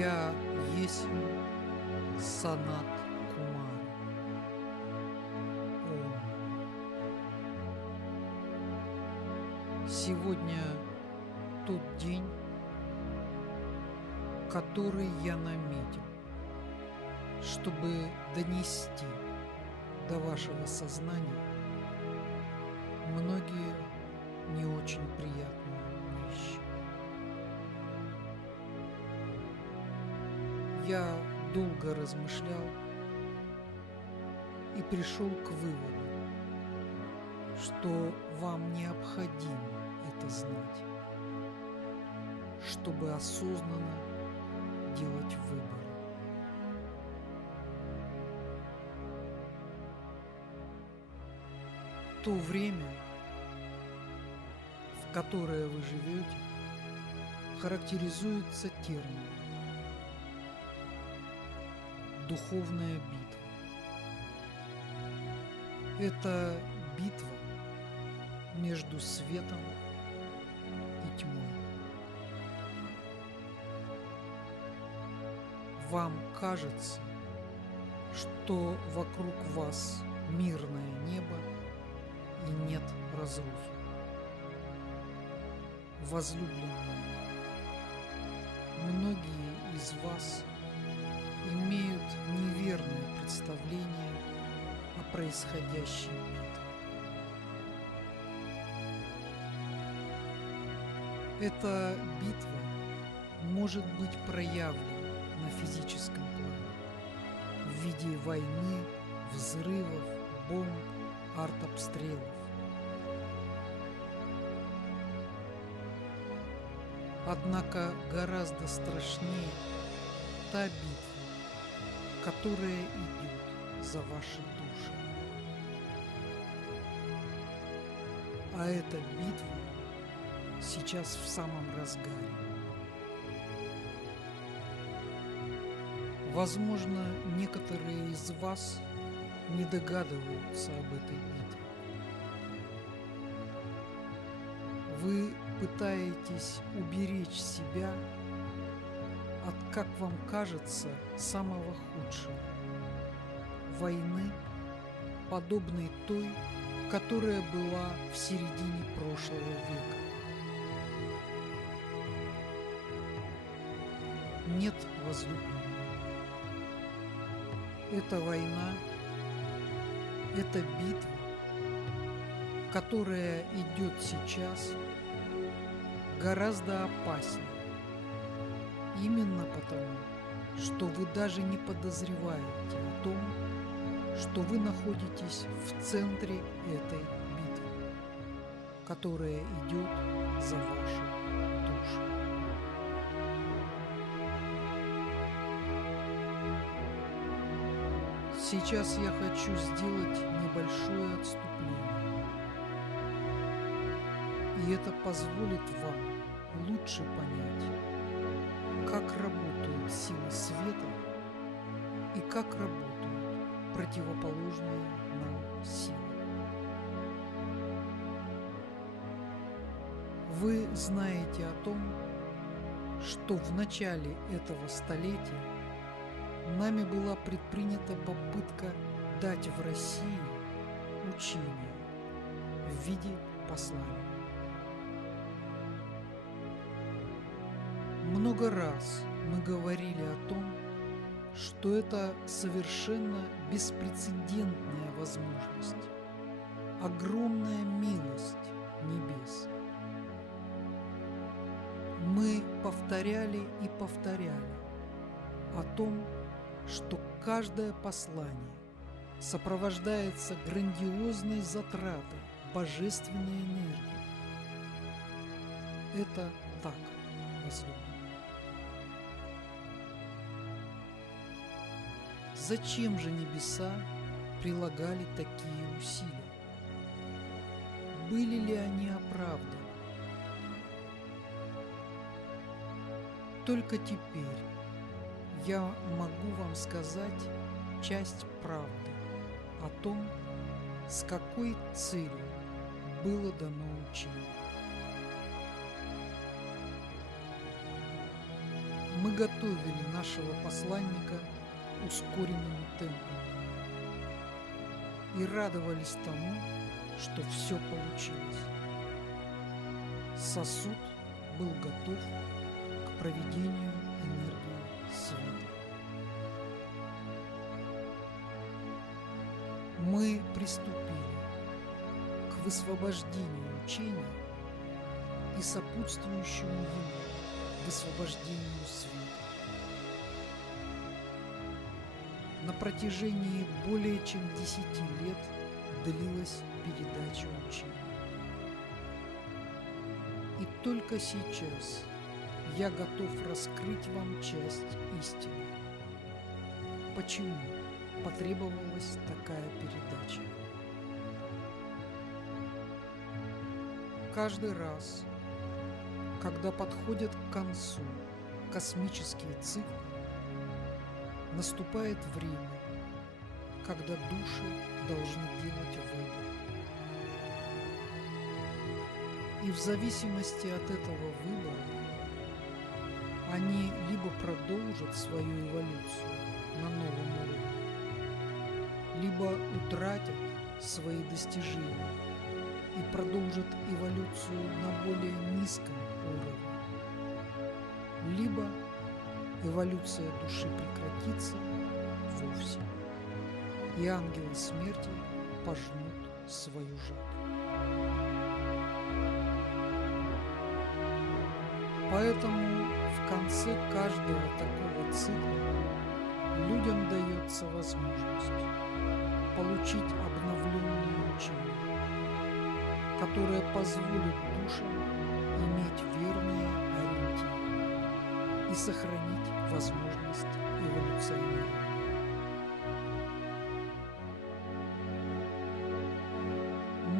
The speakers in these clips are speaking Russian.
Я есть Санат Кумар. Ом. Сегодня тот день, который я наметил, чтобы донести до вашего сознания многие не очень приятные вещи. Я долго размышлял и пришел к выводу, что вам необходимо это знать, чтобы осознанно делать выбор. То время, в которое вы живете, характеризуется термином «духовная битва». Это битва между светом и тьмой. Вам кажется, что вокруг вас мирное небо и нет разрухи. Возлюбленные, многие из вас имеют неверное представление о происходящей битве. Эта битва может быть проявлена на физическом плане в виде войны, взрывов, бомб, артобстрелов. Однако гораздо страшнее та битва, которая идет за ваши души. А эта битва сейчас в самом разгаре. Возможно, некоторые из вас не догадываются об этой битве. Вы пытаетесь уберечь себя от, как вам кажется, самого худшего – войны, подобной той, которая была в середине прошлого века. Нет, возлюбленные, эта война, эта битва, которая идет сейчас, гораздо опаснее. Именно потому, что вы даже не подозреваете о том, что вы находитесь в центре этой битвы, которая идет за ваши души. Сейчас я хочу сделать небольшое отступление, и это позволит вам лучше понять, как работают силы света и как работают противоположные нам силы. Вы знаете о том, что в начале этого столетия нами была предпринята попытка дать в России учение в виде послания. Много раз мы говорили о том, что это совершенно беспрецедентная возможность, огромная милость небес. Мы повторяли и повторяли о том, что каждое послание сопровождается грандиозной затратой божественной энергии. Это так, возлюбленные. Зачем же небеса прилагали такие усилия? Были ли они оправданы? Только теперь я могу вам сказать часть правды о том, с какой целью было дано учение. Мы готовили нашего посланника ускоренными темпами и радовались тому, что все получилось. Сосуд был готов к проведению энергии света. Мы приступили к высвобождению учения и сопутствующему ему высвобождению света. На протяжении более чем 10 лет длилась передача учения. И только сейчас я готов раскрыть вам часть истины. Почему потребовалась такая передача? Каждый раз, когда подходят к концу космические циклы, наступает время, когда души должны делать выбор. И в зависимости от этого выбора они либо продолжат свою эволюцию на новом уровне, либо утратят свои достижения и продолжат эволюцию на более низком уровне, либо эволюция души прекратится вовсе, и ангелы смерти пожнут свою жатву. Поэтому в конце каждого такого цикла людям дается возможность получить обновленное учение, которое позволит душам иметь верные ориентиры и сохранить возможность эволюционирования.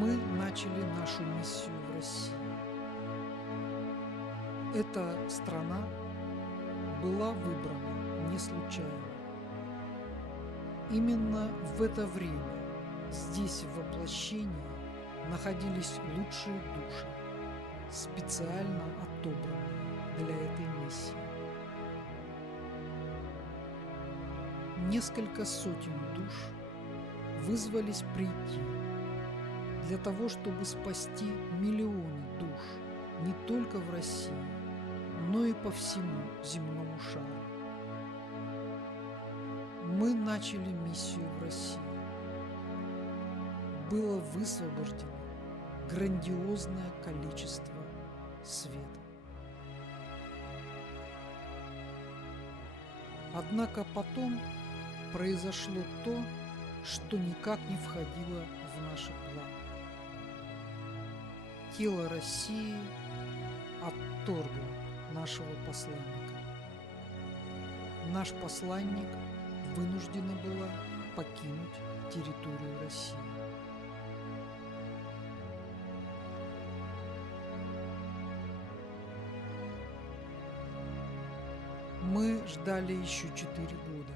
Мы начали нашу миссию в России. Эта страна была выбрана не случайно. Именно в это время здесь в воплощении находились лучшие души, специально отобранные для этой миссии. Несколько сотен душ вызвались прийти для того, чтобы спасти миллионы душ не только в России, но и по всему земному шару. Мы начали миссию в России. Было высвобождено грандиозное количество света. Однако потом произошло то, что никак не входило в наши планы. Тело России отторгло нашего посланника. Наш посланник вынуждена была покинуть территорию России. Мы ждали еще 4 года,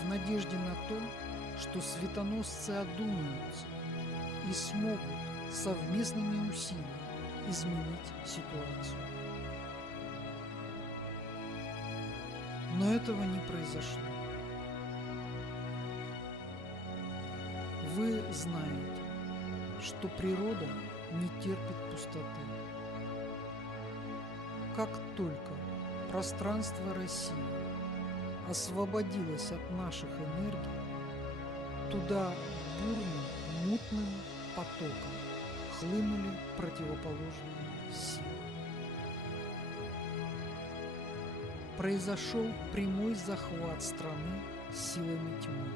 в надежде на то, что светоносцы одумаются и смогут совместными усилиями изменить ситуацию. Но этого не произошло. Вы знаете, что природа не терпит пустоты. Как только пространство России освободилось от наших энергий, туда бурным, мутным потоком хлынули противоположные силы. Произошел прямой захват страны силами тьмы.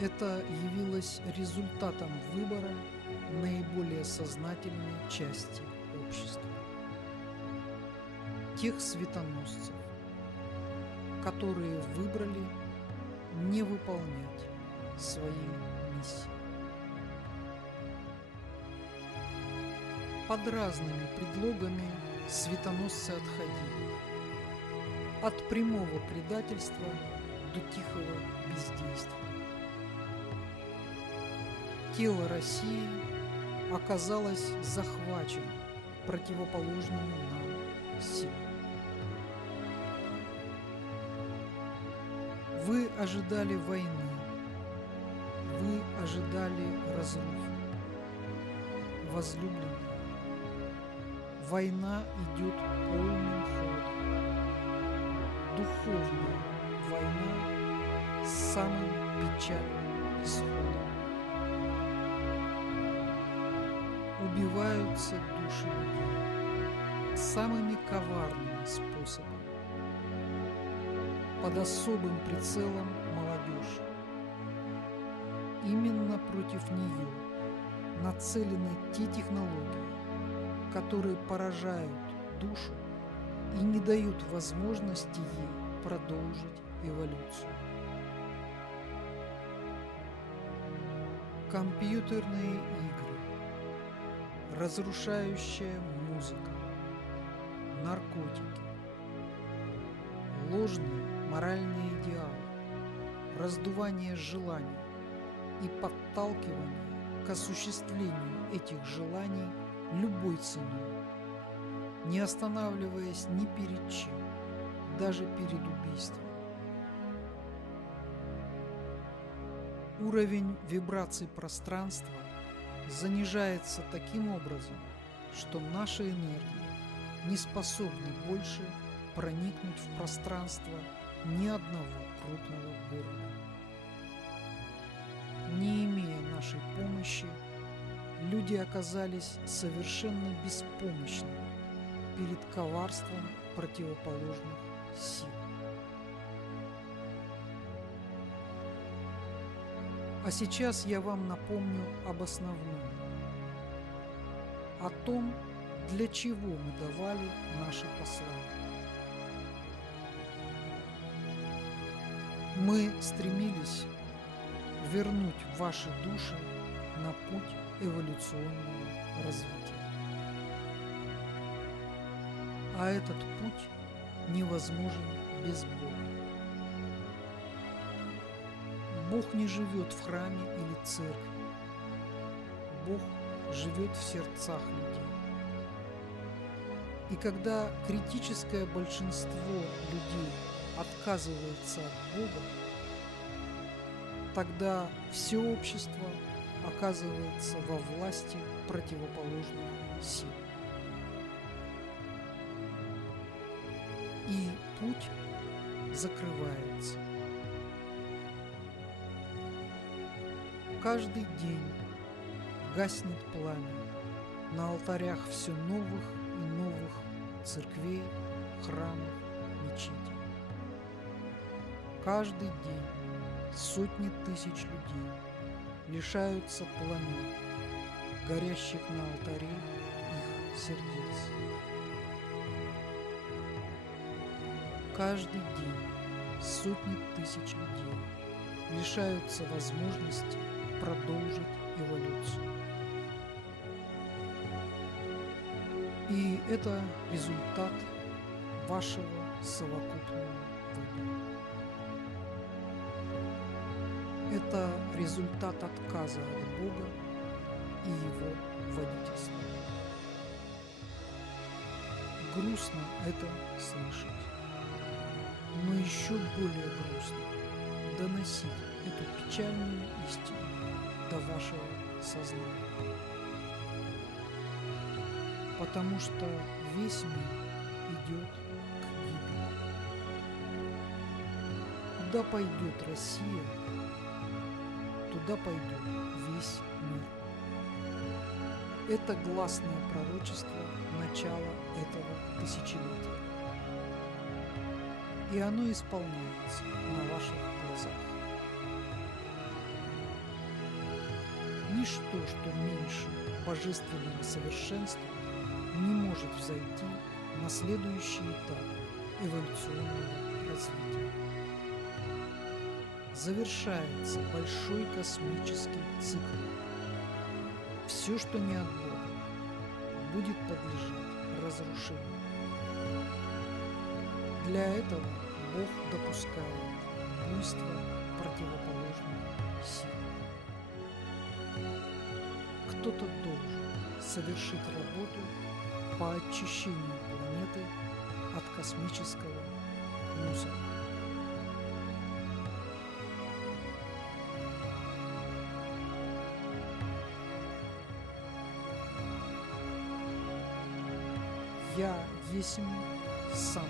Это явилось результатом выбора наиболее сознательной части общества. Тех светоносцев, которые выбрали не выполнять своей миссии. Под разными предлогами светоносцы отходили. От прямого предательства до тихого бездействия. Тело России оказалось захвачено противоположными нам силами. Вы ожидали войны, вы ожидали разрухи. Возлюбленные, война идет полным ходом. Духовная война с самым печальным исходом. Убиваются души людей самыми коварными способами. Под особым прицелом молодежь. Именно против нее нацелены те технологии, которые поражают душу и не дают возможности ей продолжить эволюцию. Компьютерные игры, разрушающая музыка, наркотики, ложные моральные идеалы, раздувание желаний и подталкивание к осуществлению этих желаний любой ценой, не останавливаясь ни перед чем, даже перед убийством. Уровень вибраций пространства занижается таким образом, что наши энергии не способны больше проникнуть в пространство ни одного крупного города. Не имея нашей помощи, люди оказались совершенно беспомощными перед коварством противоположных сил. А сейчас я вам напомню об основном, о том, для чего мы давали наши послания. Мы стремились вернуть ваши души на путь эволюционного развития. А этот путь невозможен без Бога. Бог не живет в храме или церкви. Бог живет в сердцах людей. И когда критическое большинство людей отказывается от Бога, тогда все общество оказывается во власти противоположных сил. И путь закрывается. Каждый день гаснет пламя на алтарях все новых и новых церквей, храмов, мечетей. Каждый день сотни тысяч людей лишаются пламен, горящих на алтаре их сердец. Каждый день сотни тысяч людей лишаются возможности продолжить эволюцию. И это результат вашего совокупного выбора. Это результат отказа от Бога и Его водительства. Грустно это слышать, но еще более грустно доносить эту печальную истину до вашего сознания. Потому что весь мир идет к гибели. Куда пойдет Россия, туда пойдет весь мир. Это гласное пророчество начала этого тысячелетия. И оно исполняется на ваших глазах. Ничто, что меньше божественного совершенства, не может взойти на следующий этап эволюционного развития. Завершается большой космический цикл. Все, что не от Бога, будет подлежать разрушению. Для этого Бог допускает буйство противоположных сил. Кто-то должен совершить работу по очищению планеты от космического мусора. Я есмь сам